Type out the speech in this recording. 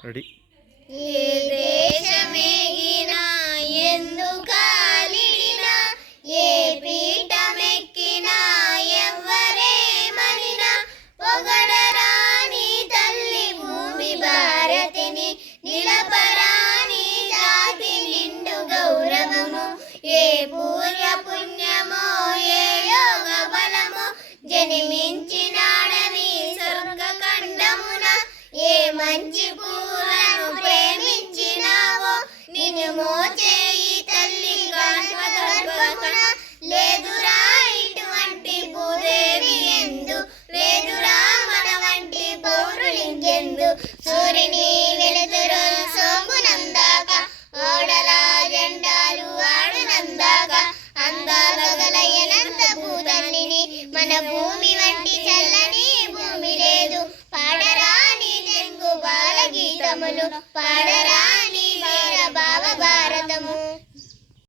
Ready. ఏ దేశమేగినా ఎందుకాలిడినా ఏ పీఠమెక్కినా ఎవ్వరేమనినా పొగడరాని తల్లి భూమి భారతిని నిలపరాని జాతి నిండు గౌరవము ఏ పూర్వ పుణ్యమో ఏ యోగ బలమో జన్మించినాడని స్వర్గ ఖండమున ఏ మంచి పూలను ప్రేమించినావో నిన్ను మోచే ఈ తల్లి గర్భమున లేదురా ఇటువంటి భూదేవి ఎందు లేదురా మన వంటి పౌరులింకెందు సూర్యుని వెలుతురు సోకునందాక ఓడల జెండాలు ఆడునందాక అందాల గలయనంత భూతల్లిని మన భూమి వంటి చల్లని భూమి లేదు పాడరాని తెలుగు బాల గీతములు పాడరా